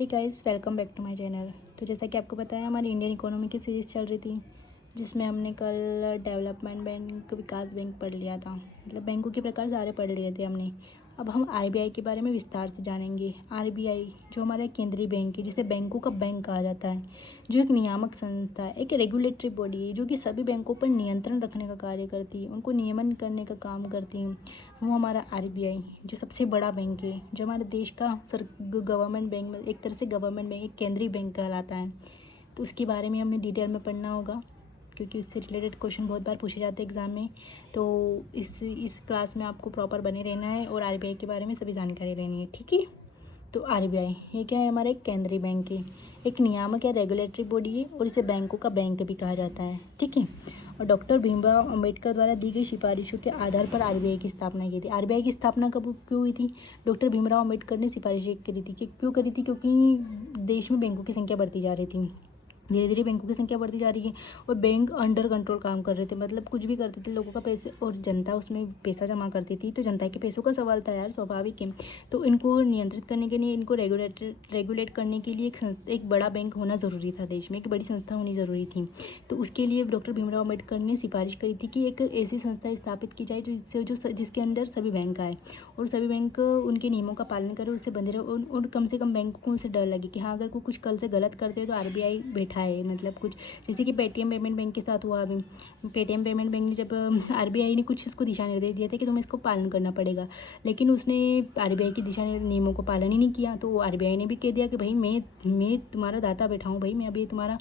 Hey guys, welcome back to my channel. तो जैसा कि आपको पता है, हमारी इंडियन इकोनॉमी की सीरीज़ चल रही थी, जिसमें हमने कल डेवलपमेंट बैंक, विकास बैंक पढ़ लिया था। मतलब बैंकों के प्रकार सारे पढ़ लिए थे हमने। अब हम आरबीआई के बारे में विस्तार से जानेंगे। आरबीआई जो हमारा केंद्रीय बैंक है, जिसे बैंकों का बैंक कहा जाता है, जो एक नियामक संस्था है, एक रेगुलेटरी बॉडी है, जो कि सभी बैंकों पर नियंत्रण रखने का कार्य करती है, उनको नियमन करने का काम करती है। वो हमारा आरबीआई जो सबसे बड़ा बैंक है, जो हमारे देश का गवर्नमेंट बैंक में एक तरह से गवर्नमेंट बैंक, एक केंद्रीय बैंक कहलाता है। तो उसके बारे में हमें डिटेल में पढ़ना होगा, क्योंकि उससे रिलेटेड क्वेश्चन बहुत बार पूछे जाते हैं एग्ज़ाम में। तो इस क्लास में आपको प्रॉपर बने रहना है और आरबीआई के बारे में सभी जानकारी लेनी है, ठीक है। तो आरबीआई ये क्या है? हमारा एक केंद्रीय बैंक है, एक नियामक या रेगुलेटरी बॉडी है, और इसे बैंकों का बैंक भी कहा जाता है, ठीक है। और डॉक्टर भीमराव अंबेडकर द्वारा दी गई सिफारिशों के आधार पर आरबीआई की स्थापना की थी। आरबीआई की स्थापना कब क्यों हुई थी? डॉक्टर भीमराव अंबेडकर ने सिफारिशें करी थी। कि क्यों करी थी? क्योंकि देश में बैंकों की संख्या बढ़ती जा रही थी, धीरे धीरे बैंकों की संख्या बढ़ती जा रही है, और बैंक अंडर कंट्रोल काम कर रहे थे। मतलब कुछ भी करते थे, लोगों का पैसे और जनता उसमें पैसा जमा करती थी, तो जनता के पैसों का सवाल था यार, स्वाभाविक है। तो इनको नियंत्रित करने के लिए, इनको रेगुलेट करने के लिए एक बड़ा बैंक होना ज़रूरी था देश में, एक बड़ी संस्था होनी ज़रूरी थी। तो उसके लिए डॉक्टर भीमराव अम्बेडकर ने सिफारिश करी थी कि एक ऐसी संस्था स्थापित की जाए जिसके अंदर सभी बैंक आए, और सभी बैंक उनके नियमों का पालन करें, उससे बंधे रहे, और कम से कम बैंकों को उनसे डर लगे कि हाँ, अगर कोई कुछ कल से गलत करते हैं तो आरबीआई बैठा है। मतलब कुछ जैसे कि पेटीएम पेमेंट बैंक के साथ हुआ। अभी पेटीएम पेमेंट बैंक ने जब आरबीआई ने कुछ इसको दिशा निर्देश दिए थे कि तुम्हें इसको पालन करना पड़ेगा, लेकिन उसने आरबीआई की दिशा नियमों को पालन ही नहीं किया। तो आरबीआई ने भी कह दिया कि भाई मैं तुम्हारा दाता बैठा हूँ, भाई मैं अभी तुम्हारा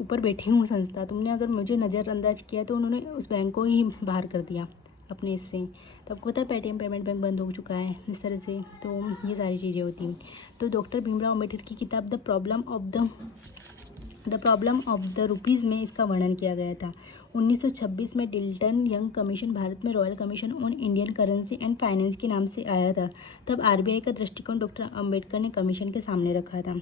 ऊपर बैठी हूँ संस्था, तुमने अगर मुझे नज़रअंदाज किया तो उन्होंने उस बैंक को ही बाहर कर दिया अपने इससे। तो आपको पता है पेटीएम पेमेंट बैंक बंद हो चुका है इस तरह से। तो ये सारी चीज़ें होती हैं। तो डॉक्टर भीमराव अम्बेडकर की किताब the problem of the rupees में इसका वर्णन किया गया था। 1926 में डिल्टन यंग कमीशन भारत में royal commission on Indian currency and finance के नाम से आया था। तब आरबीआई का दृष्टिकोण डॉक्टर अंबेडकर ने कमीशन के सामने रखा था।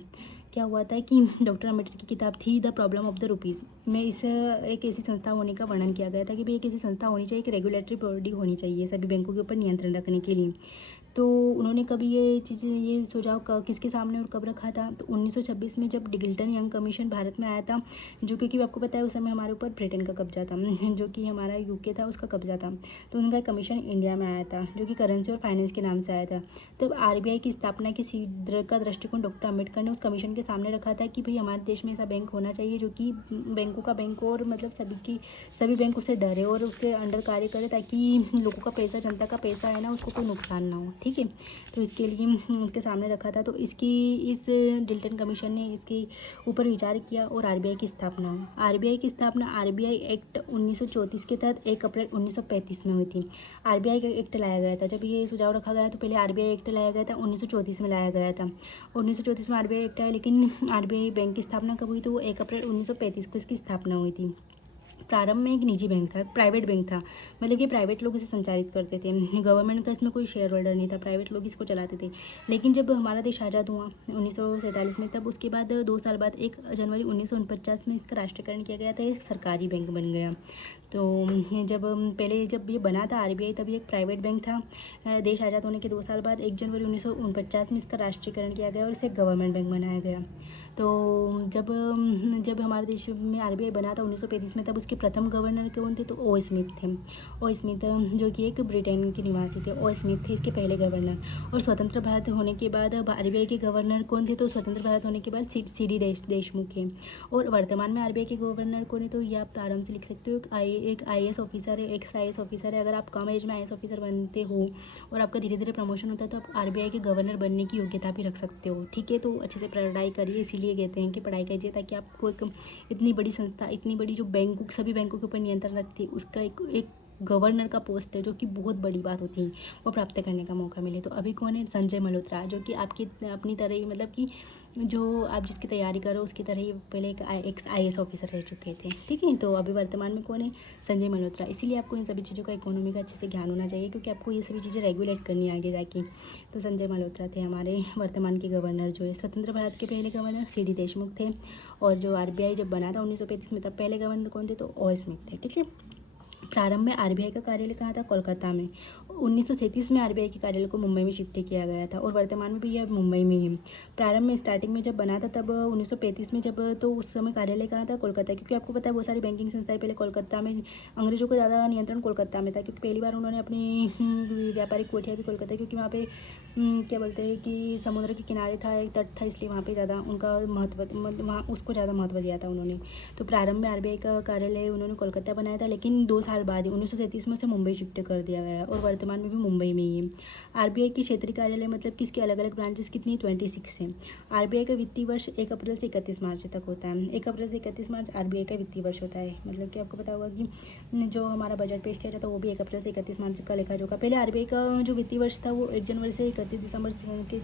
क्या हुआ था कि डॉक्टर अंबेडकर की किताब थी the problem of the rupees में इस एक ऐसी संस्था होने का वर्णन किया गया था कि भाई एक ऐसी संस्था होनी चाहिए, एक रेगुलेटरी बॉडी होनी चाहिए सभी बैंकों के ऊपर नियंत्रण रखने के लिए। तो उन्होंने कभी ये सुझाव किसके सामने और कब रखा था? तो 1926 में जब डिल्टन यंग कमीशन भारत में आया था, जो क्योंकि आपको पता है उस समय हमारे ऊपर ब्रिटेन का कब्जा था, जो कि हमारा यूके था उसका कब्जा था। तो उनका कमीशन इंडिया में आया था, जो कि करेंसी और फाइनेंस के नाम से आया था। तब आरबीआई की स्थापना की का दृष्टिकोण डॉक्टर अम्बेडकर ने उस कमीशन के सामने रखा था कि भाई हमारे देश में ऐसा बैंक होना चाहिए जो कि बैंकों का बैंक हो, और मतलब सभी बैंक उससे डरे और उसके अंडर कार्य करे, ताकि लोगों का पैसा, जनता का पैसा है ना, उसको कोई नुकसान ना हो, ठीक है। तो इसके लिए उसके सामने रखा था। तो इस डिल्टन कमीशन ने इसके ऊपर विचार किया और आरबीआई की स्थापना हुई। आरबीआई एक्ट 1934 के तहत 1 अप्रैल 1935 में हुई थी। आरबीआई का एक्ट लाया गया था। जब ये सुझाव रखा गया तो पहले आरबीआई एक्ट लाया गया था, 1934 में लाया गया था। 1934 में आरबीआई एक्ट आया, लेकिन आरबीआई बैंक की स्थापना कब हुई? तो वो 1 अप्रैल 1935 को इसकी स्थापना हुई थी। प्रारंभ में एक निजी बैंक था, प्राइवेट बैंक था, मतलब कि प्राइवेट लोग इसे संचालित करते थे। गवर्नमेंट का इसमें कोई शेयर होल्डर नहीं था, प्राइवेट लोग इसको चलाते थे। लेकिन जब हमारा देश आज़ाद हुआ 1947 में, तब उसके बाद 2 साल बाद 1 जनवरी 1949 में इसका राष्ट्रीयकरण किया गया था, एक सरकारी बैंक बन गया। तो जब ये बना था आरबीआई, तब ये एक प्राइवेट बैंक था। देश आज़ाद होने के 2 साल बाद 1 जनवरी 1949 में इसका राष्ट्रीयकरण किया गया और इसे गवर्नमेंट बैंक बनाया गया। तो जब हमारे देश में आरबीआई बना था 1935 में, तब उसके प्रथम गवर्नर कौन थे? तो ओ स्मिथ थे। ओ स्मिथ जो कि एक ब्रिटेन के निवासी थे। ओ स्मिथ थे इसके पहले गवर्नर। और स्वतंत्र भारत होने के बाद आरबीआई के गवर्नर कौन थे? तो स्वतंत्र भारत होने के बाद सी डी देशमुख है। और वर्तमान में आरबीआई के गवर्नर कौन है? तो ये आप आराम से लिख सकते हो, एक आईएएस ऑफिसर है, एक्स आईएएस ऑफिसर है। अगर आप कम एज में आईएएस ऑफिसर बनते हो और आपका धीरे धीरे प्रमोशन होता है, तो आप आरबीआई के गवर्नर बनने की योग्यता भी रख सकते हो, ठीक है। तो अच्छे से पढ़ाई करिए, इसीलिए कहते हैं कि पढ़ाई कीजिए, ताकि आपको एक इतनी बड़ी संस्था, इतनी बड़ी जो सभी बैंकों के ऊपर नियंत्रण रखती है, उसका एक गवर्नर का पोस्ट है, जो कि बहुत बड़ी बात होती है, वो प्राप्त करने का मौका मिले। तो अभी कौन है? संजय मल्होत्रा, जो कि आपकी अपनी तरह ही, मतलब कि जो आप जिसकी तैयारी करो उसकी तरह ही पहले एक आईएएस ऑफिसर रह चुके थे, ठीक है। तो अभी वर्तमान में कौन है? संजय मल्होत्रा। इसीलिए आपको इन सभी चीज़ों का, इकोनॉमी का अच्छे से ज्ञान होना चाहिए, क्योंकि आपको ये सभी चीज़ें रेगुलेट करनी है आगे जाके। तो संजय मल्होत्रा थे हमारे वर्तमान के गवर्नर। जो है स्वतंत्र भारत के पहले गवर्नर सी.डी. देशमुख थे। और जो आरबीआई जब बना था 1935 में, तब पहले गवर्नर कौन थे? तो ओ स्मिथ थे, ठीक है। प्रारंभ में आरबीआई का कार्यालय कहाँ था? कोलकाता में। 1937 में आरबीआई के कार्यालय को मुंबई में शिफ्ट किया गया था और वर्तमान में भी यह मुंबई में ही है। प्रारंभ में स्टार्टिंग में जब बना था तब 1935 में जब, तो उस समय कार्यालय कहाँ था? कोलकाता, क्योंकि आपको पता है बहुत सारी बैंकिंग संस्थाएं पहले कोलकाता में, अंग्रेजों को ज़्यादा नियंत्रण कोलकाता में था, क्योंकि पहली बार उन्होंने अपनी व्यापारिक कोठियाँ भी कोलकाता, क्योंकि वहाँ पे क्या बोलते हैं कि समुद्र के किनारे था, एक तट था, इसलिए वहाँ पे ज़्यादा उनका महत्व, मतलब वहाँ उसको ज़्यादा महत्व दिया था उन्होंने। तो प्रारंभ में आरबीआई का कार्यालय उन्होंने कोलकाता बनाया था, लेकिन 2 साल बाद 1937 में उसे मुंबई शिफ्ट कर दिया गया और वर्तमान में भी मुंबई में ही है। आरबीआई की क्षेत्रीय कार्यालय मतलब कि इसके अलग अलग ब्रांचेस कितनी? 26 हैं। आरबीआई का वित्तीय वर्ष 1 अप्रैल से 31 मार्च तक होता है। 1 अप्रैल से 31 मार्च आरबीआई का वित्तीय वर्ष होता है। मतलब कि आपको पता होगा कि जो हमारा बजट पेश किया जाता है वो भी 1 अप्रैल से 31 मार्च का लेखा जोखा। पहले आरबीआई का जो वित्तीय वर्ष था वो 1 जनवरी से 31 दिसंबर के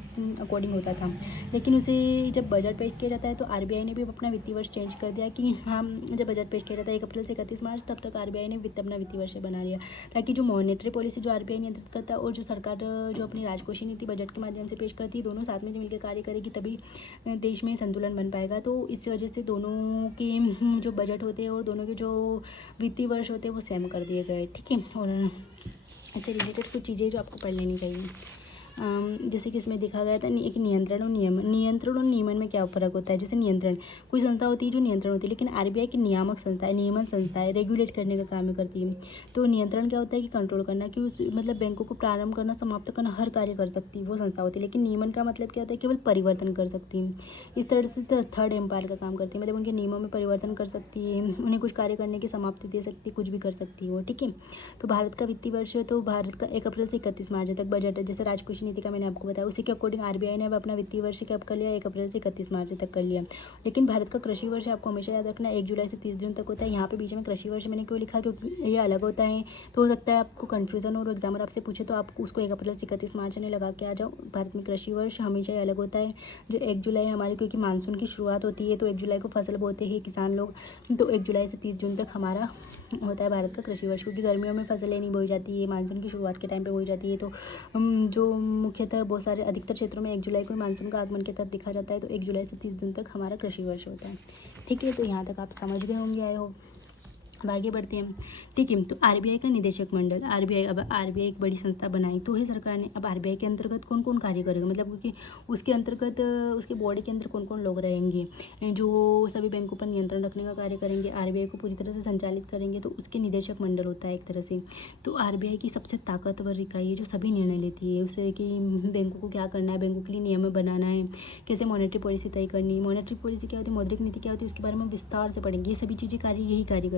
अकॉर्डिंग होता था, लेकिन उसे जब बजट पेश किया जाता है तो आरबीआई ने भी अपना वित्तीय वर्ष चेंज कर दिया कि हम जब बजट पेश किया जाता है 1 अप्रैल से 31 मार्च, तब तक आरबीआई ने अपना वित्तीय वर्ष बना लिया, ताकि जो मॉनेटरी पॉलिसी जो आरबीआई नियंत्रित करता है और जो सरकार जो अपनी राजकोषीय नीति बजट के माध्यम से पेश करती है, दोनों साथ में मिलकर कार्य करेगी तभी देश में संतुलन बन पाएगा। तो इस वजह से दोनों के जो बजट होते हैं और दोनों के जो वित्तीय वर्ष होते हैं वो सेम कर दिए गए, ठीक है। और इससे रिलेटेड कुछ चीज़ें जो आपको पढ़ लेनी चाहिए, जैसे कि इसमें देखा गया था एक नियंत्रण और नियमन में क्या फ़र्क होता है। जैसे नियंत्रण, कोई संस्था होती है जो नियंत्रण होती है, लेकिन आरबीआई की नियामक संस्था है, नियमन संस्था है, रेगुलेट करने का काम करती है। तो नियंत्रण क्या होता है कि कंट्रोल करना, कि उस मतलब बैंकों को प्रारंभ करना, समाप्त करना, हर कार्य कर सकती है वो संस्था होती है। लेकिन नियमन का मतलब क्या होता है? केवल परिवर्तन कर सकती है। इस तरह से थर्ड एम्पायर का काम करती है, मतलब उनके नियमों में परिवर्तन कर सकती है, उन्हें कुछ कार्य करने की समाप्ति दे सकती है, कुछ भी कर सकती है वो, ठीक है। तो भारत का वित्तीय वर्ष है, तो भारत का 1 अप्रैल से 31 मार्च तक बजट है, जैसे राजकोषीय नीति का मैंने आपको बताया, उसी के अकॉर्डिंग आरबीआई ने अब अपना वित्तीय वर्ष कब कर लिया? 1 अप्रैल से 31 मार्च तक कर लिया। लेकिन भारत का कृषि वर्ष आपको हमेशा याद रखना 1 जुलाई से 30 जून तक होता है। यहाँ पे बीच में कृषि वर्ष मैंने क्यों लिखा? क्योंकि ये अलग होता है, तो हो सकता है आपको कन्फ्यूजन और एग्जामर आपसे पूछे तो आप उसको 1 अप्रैल से 31 मार्च ने लगा के आ जाओ। भारत में कृषि वर्ष हमेशा ही अलग होता है। जो 1 जुलाई हमारी, क्योंकि मानसून की शुरुआत होती है, तो 1 जुलाई को फसल बोते हैं किसान लोग, तो 1 जुलाई से 30 जून तक हमारा होता है भारत का कृषि वर्ष, क्योंकि गर्मियों में फसलें नहीं बोई जाती है, मानसून की शुरुआत के टाइम पे बोई जाती है। तो जो मुख्यतः बहुत सारे अधिकतर क्षेत्रों में 1 जुलाई को मानसून का आगमन के तहत दिखा जाता है, तो 1 जुलाई से 30 जून तक हमारा कृषि वर्ष होता है, ठीक है। तो यहाँ तक आप समझ गए होंगे, आए हो। अब आगे बढ़ते हैं, ठीक है। तो आरबीआई का निदेशक मंडल, अब आरबीआई एक बड़ी संस्था बनाई तो है सरकार ने। अब आरबीआई के अंतर्गत कौन कौन कार्य करेगा, मतलब क्योंकि उसके अंतर्गत उसके बॉडी के अंदर कौन कौन लोग रहेंगे जो सभी बैंकों पर नियंत्रण रखने का कार्य करेंगे, आरबीआई को पूरी तरह से संचालित करेंगे, तो उसके निदेशक मंडल होता है एक तरह से। तो आरबीआई की सबसे ताकतवर इकाई है जो सभी निर्णय लेती है, उससे कि बैंकों को क्या करना है, बैंकों के लिए नियम बनाना है, कैसे मॉनेटरी पॉलिसी तय करनी है, मॉनेटरी पॉलिसी क्या होती है, मौद्रिक नीति क्या होती है, उसके बारे में विस्तार से पढ़ेंगे। ये सभी चीज़ें यही कार्य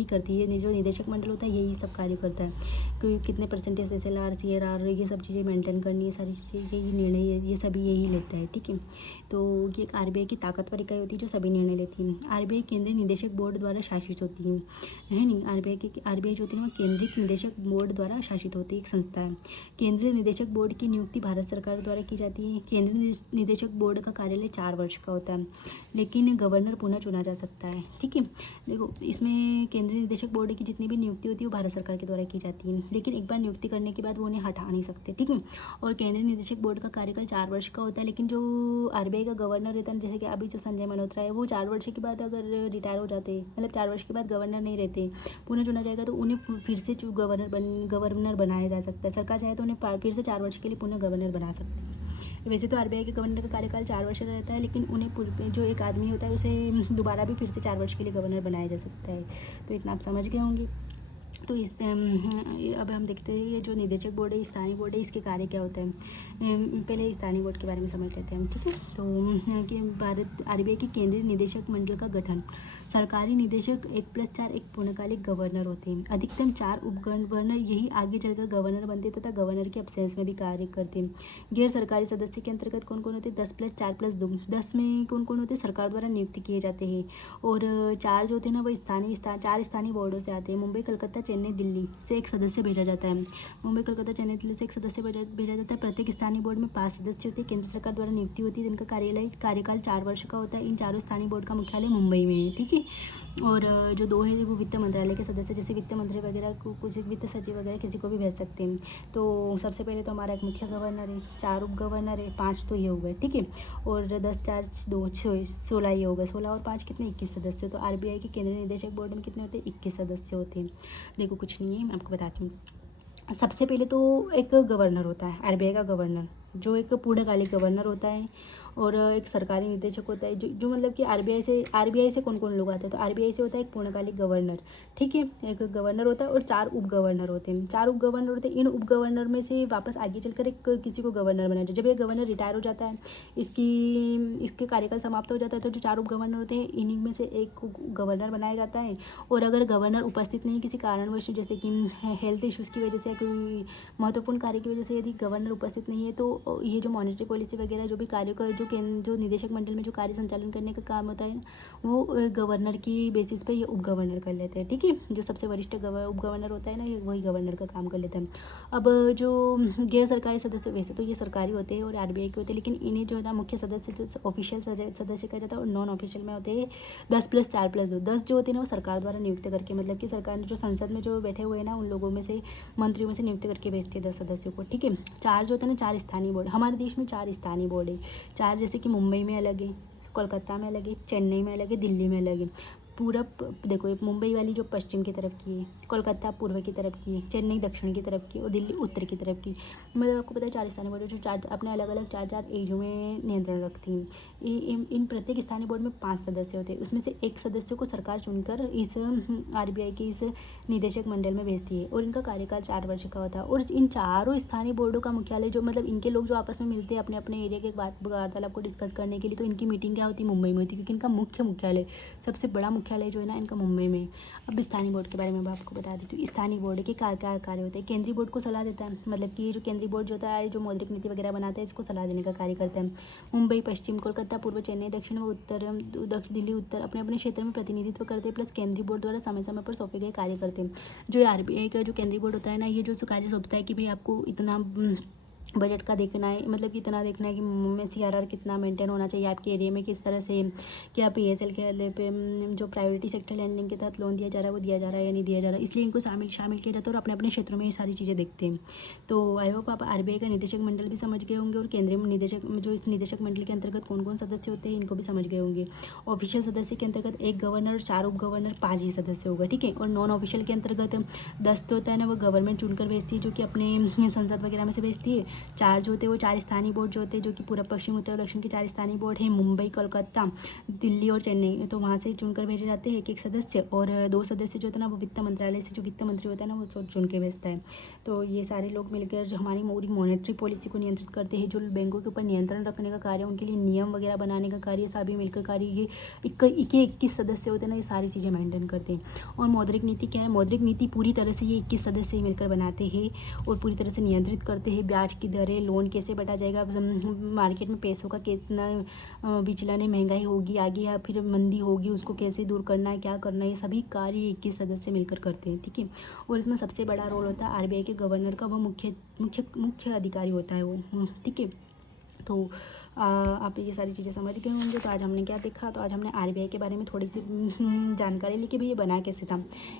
करती है, जो निदेशक मंडल होता है यही सब कार्य करता है, कि कितने परसेंटेज SLR CRR ये सब चीज़ें मेंटेन करनी है, सारी चीज़ें यही निर्णय ये सभी यही लेता है, ठीक है। तो ये एक आरबीआई की ताकतवर इकाई होती है जो सभी निर्णय लेती है। आरबीआई केंद्रीय निदेशक बोर्ड द्वारा शासित होती है नहीं, आरबीआई जो होती है वो केंद्रीय निदेशक बोर्ड द्वारा शासित होती है, एक संस्था है। केंद्रीय निदेशक बोर्ड की नियुक्ति भारत सरकार द्वारा की जाती है। केंद्रीय निदेशक बोर्ड का कार्यालय 4 वर्ष का होता है, लेकिन गवर्नर पुनः चुना जा सकता है, ठीक है। देखो इसमें केंद्रीय निदेशक बोर्ड की जितनी भी नियुक्ति होती है वो भारत सरकार के द्वारा की जाती है, लेकिन एक बार नियुक्ति करने के बाद वो उन्हें हटा नहीं सकते, ठीक है। और केंद्रीय निदेशक बोर्ड का कार्यकाल 4 वर्ष का होता है, लेकिन जो आरबीआई का गवर्नर रहता है, जैसे कि अभी जो संजय मल्होत्रा है, वो 4 वर्ष के बाद अगर रिटायर हो जाते, मतलब 4 वर्ष के बाद गवर्नर नहीं रहते, पुनः चुना जाएगा, तो उन्हें फिर से गवर्नर बनाया जा सकता है। सरकार चाहे तो उन्हें फिर से 4 वर्ष के लिए पुनः गवर्नर बना सकती है। वैसे तो आरबीआई के गवर्नर का कार्यकाल 4 वर्ष का रहता है, लेकिन उन्हें जो एक आदमी होता है उसे दोबारा भी फिर से 4 वर्ष के लिए गवर्नर बनाया जा सकता है। तो इतना आप समझ गए होंगे। तो इस अब हम देखते हैं ये जो निदेशक बोर्ड है, स्थानीय बोर्ड है, इसके कार्य क्या होते हैं। पहले स्थानीय बोर्ड के बारे में समझ लेते हैं हम, ठीक है। तो कि भारत आरबीआई के केंद्रीय निदेशक मंडल का गठन, सरकारी निदेशक 1+4 एक पूर्णकालिक गवर्नर होते हैं, अधिकतम 4 उप गवर्नर यही आगे चलकर गवर्नर बनते तथा गवर्नर के अब्सेंस में भी कार्य करते हैं। गैर सरकारी सदस्य के अंतर्गत कौन कौन होते हैं? 10+4+2, 10 में कौन कौन होते हैं? सरकार द्वारा नियुक्त किए जाते हैं, और 4 जो होते हैं ना वो 4 स्थानीय बोर्डों से आते हैं। मुंबई, कलकत्ता, चेन्नई, दिल्ली से एक सदस्य भेजा जाता है। मुंबई, कलकत्ता, चेन्नई, दिल्ली से एक सदस्य भेजा जाता है। प्रत्येक स्थानीय बोर्ड में 5 सदस्य होते हैं, केंद्र सरकार द्वारा नियुक्ति होती है, जिनका कार्यकाल 4 वर्ष का होता है। इन चारों स्थानीय बोर्ड का मुख्यालय मुंबई में है, ठीक है। और जो 2 है वो वित्त मंत्रालय के सदस्य, जैसे वित्त मंत्री वगैरह को, कुछ वित्त सचिव वगैरह किसी को भी भेज सकते हैं। तो सबसे पहले तो हमारा एक मुख्य गवर्नर है, 4 उप गवर्नर है, 5 तो ये हो गए, ठीक है। और 10 4 2 16 ये हो गए, 16 और 5 कितने? 21 सदस्य। तो आरबीआई के केंद्रीय निदेशक बोर्ड में कितने होते हैं? 21 सदस्य होते हैं। देखो कुछ नहीं है, मैं आपको बताती हूँ। सबसे पहले तो एक गवर्नर होता है, आरबीआई का गवर्नर, जो एक पूर्णकालिक गवर्नर होता है, और एक सरकारी निदेशक होता है, जो मतलब कि आरबीआई से कौन कौन लोग आते हैं, तो आरबीआई से होता है एक पूर्णकालिक गवर्नर, ठीक है। एक गवर्नर होता है और 4 उप गवर्नर होते हैं, 4 उप गवर्नर होते हैं। इन उप गवर्नर में से वापस आगे चलकर एक किसी को गवर्नर बनाया जाता है। जब ये गवर्नर रिटायर हो जाता है, इसके कार्यकाल समाप्त हो जाता है, तो जो 4 उप गवर्नर होते हैं इन्हीं में से एक को गवर्नर बनाया जाता है। और अगर गवर्नर उपस्थित नहीं किसी कारणवश, जैसे कि हेल्थ इश्यूज़ की वजह से, कोई महत्वपूर्ण कार्य की वजह से यदि गवर्नर उपस्थित नहीं है, तो ये जो मॉनेटरी पॉलिसी वगैरह जो भी कार्य का जो निदेशक मंडल में जो कार्य संचालन करने का काम होता है, वो गवर्नर की बेसिस पे ये उप गवर्नर कर लेते हैं, ठीक है। जो सबसे वरिष्ठ उप गवर्नर होता है ना, वही गवर्नर का काम कर लेता है। अब जो गैर सरकारी सदस्य, वैसे तो ये सरकारी होते हैं और आरबीआई के होते हैं, लेकिन इन्हें जो है ना मुख्य सदस्य, जो ऑफिशियल सदस्य कहा जाता है, और नॉन ऑफिशियल में होते हैं 10+4+2। 10 जो होते हैं ना वो सरकार द्वारा नियुक्त करके, मतलब कि सरकार ने जो संसद में जो बैठे हुए हैं ना, उन लोगों में से, मंत्रियों में से नियुक्त करके भेजते हैं 10 सदस्यों को, ठीक है। 4 जो होते हैं ना, 4 स्थानीय बोर्ड, हमारे देश में 4 स्थानीय बोर्ड है। 4 जैसे कि मुंबई में अलग है, कोलकाता में अलग है, चेन्नई में अलग है, दिल्ली में अलग है। पूरब देखो, ये मुंबई वाली जो पश्चिम की तरफ की है, कोलकाता पूर्व की तरफ की है, चेन्नई दक्षिण की तरफ की, और दिल्ली उत्तर की तरफ की। मतलब आपको पता है 4 स्थानीय बोर्ड जो 4 अपने अलग अलग 4 एरियो में नियंत्रण रखती हैं। इन प्रत्येक स्थानीय बोर्ड में 5 सदस्य होते हैं, उसमें से एक सदस्य को सरकार चुनकर इस आरबीआई के इस निदेशक मंडल में भेजती है, और इनका कार्यकाल 4 वर्ष का होता है। और इन चारों स्थानीय बोर्डों का मुख्यालय, जो मतलब इनके लोग जो आपस में मिलते हैं अपने अपने एरिया के वार्तालाप को डिस्कस करने के लिए, तो इनकी मीटिंग क्या होती है, मुंबई में होती है, क्योंकि इनका मुख्यालय, सबसे बड़ा मुख्यालय जो है ना इनका मुंबई में। अब स्थानीय बोर्ड के बारे में मैं आपको बता देती हूँ। स्थानीय बोर्ड के कार्य होते हैं। केंद्रीय बोर्ड को सलाह देता है, मतलब कि ये जो केंद्रीय बोर्ड जो होता है, जो मौद्रिक नीति वगैरह बनाता है, इसको सलाह देने का कार्य करता है। मुंबई पश्चिम, कोलकाता पूर्व, चेन्नई दक्षिण व उत्तर, दिल्ली उत्तर अपने अपने क्षेत्र में प्रतिनिधित्व करते हैं, प्लस केंद्रीय बोर्ड द्वारा समय समय पर सौंपे गए कार्य करते हैं। जो आरबीआई का जो केंद्रीय बोर्ड होता है ना, ये जो कार्य सौंपता है कि भाई आपको इतना बजट का देखना है, मतलब इतना देखना है कि सीआरआर कितना मेंटेन होना चाहिए आपके एरिया में, किस तरह से, क्या पीएसएल के पे जो प्रायोरिटी सेक्टर लैंडिंग के तहत लोन दिया जा रहा है वो दिया जा रहा है या नहीं दिया जा रहा है, इसलिए इनको शामिल किया जाता है, और अपने अपने क्षेत्रों में ये सारी चीज़ें देखते हैं। तो आई होप आप आरबीआई का निदेशक मंडल भी समझ गए होंगे, और केंद्रीय निदेशक, जो इस निदेशक मंडल के अंतर्गत कौन कौन सदस्य होते हैं, इनको भी समझ गए होंगे। ऑफिशियल सदस्य के अंतर्गत एक गवर्नर, 4 उप गवर्नर, 5 ही सदस्य होगा, ठीक है। और नॉन ऑफिशियल के अंतर्गत 10 तो होता है ना, वो गवर्नमेंट चुनकर भेजती है, जो कि अपने संसद वगैरह में से भेजती है। 4 जो होते हैं वो 4 स्थानीय बोर्ड जो होते हैं, जो कि पूर्व पश्चिम उत्तर दक्षिण के 4 स्थानीय बोर्ड हैं, मुंबई, कोलकाता, दिल्ली और चेन्नई, तो वहाँ से चुनकर भेजे जाते हैं एक एक सदस्य। और 2 सदस्य जो होते हैं ना, वो वित्त मंत्रालय से जो वित्त मंत्री होता है ना, वो चुन के भेजता है। तो ये सारे लोग मिलकर जो हमारी मॉनेटरी पॉलिसी को नियंत्रित करते हैं, जो बैंकों के ऊपर नियंत्रण रखने का कार्य, उनके लिए नियम वगैरह बनाने का कार्य, सभी मिलकर कार्य, ये 21 सदस्य होते हैं ना, ये सारी चीज़ें मेंटेन करते हैं। और मौद्रिक नीति क्या है, मौद्रिक नीति पूरी तरह से ये 21 सदस्य ही मिलकर बनाते हैं और पूरी तरह से नियंत्रित करते हैं। ब्याज की दरें, लोन कैसे बढ़ा जाएगा, मार्केट में पैसों का कितना विचलन है, महंगाई होगी आगे या फिर मंदी होगी, उसको कैसे दूर करना है, क्या करना है, ये सभी कार्य 21 सदस्य मिलकर करते हैं, ठीक है। और इसमें सबसे बड़ा रोल होता है आरबीआई के गवर्नर का, वो मुख्य अधिकारी होता है वो, ठीक है। तो आप ये सारी चीज़ें समझ गए होंगे। तो आज हमने क्या देखा, तो आज हमने आरबीआई के बारे में थोड़ी सी जानकारी ली कि भाई ये बना कैसे था,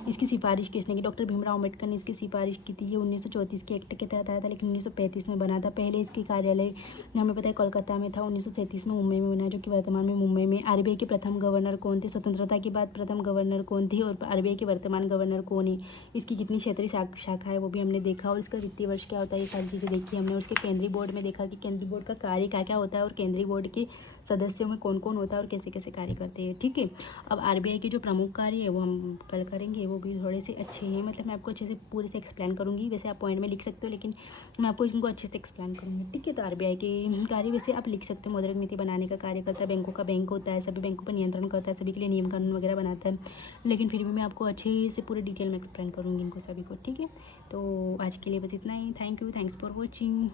इसकी सिफारिश किसने की, डॉक्टर भीमराव अम्बेडकर ने इसकी सिफारिश की थी। ये 1934 के एक्ट के तहत आया था, लेकिन 1935 में बना था। पहले इसकी कार्यालय हमें पता है कोलकाता में था, 1937 में मुंबई में बना, जो कि वर्तमान में मुंबई में। आरबीआई के प्रथम गवर्नर कौन थे, स्वतंत्रता के बाद प्रथम गवर्नर कौन थे, और आरबीआई के वर्तमान गवर्नर कौन है, इसकी कितनी क्षेत्रीय शाखा है वो भी हमने देखा, और इसका वित्तीय वर्ष क्या होता है, ये सारी चीज़ें देखी हमने। उसके केंद्रीय बोर्ड में देखा कि केंद्रीय बोर्ड का कार्य क्या क्या होता है, और केंद्रीय बोर्ड के सदस्यों में कौन कौन होता है और कैसे कैसे कार्य करते हैं, ठीक है। अब आरबीआई के जो प्रमुख कार्य है वो हम कल करेंगे, वो भी थोड़े से अच्छे हैं, मतलब मैं आपको अच्छे से पूरे से एक्सप्लेन करूँगी। वैसे आप पॉइंट में लिख सकते हो, लेकिन मैं आपको इनको अच्छे से एक्सप्लेन करूँगी, ठीक है। तो आरबीआई के कार्य वैसे आप लिख सकते हो, मौद्रिक नीति बनाने का कार्य करता है, बैंकों का बैंक होता है, सभी बैंकों पर नियंत्रण करता है, सभी के लिए नियम कानून वगैरह बनाता है, लेकिन फिर भी मैं आपको अच्छे से पूरे डिटेल में एक्सप्लेन करूँगी इनको सभी को, ठीक है। तो आज के लिए बस इतना ही। Thank you, thanks for watching.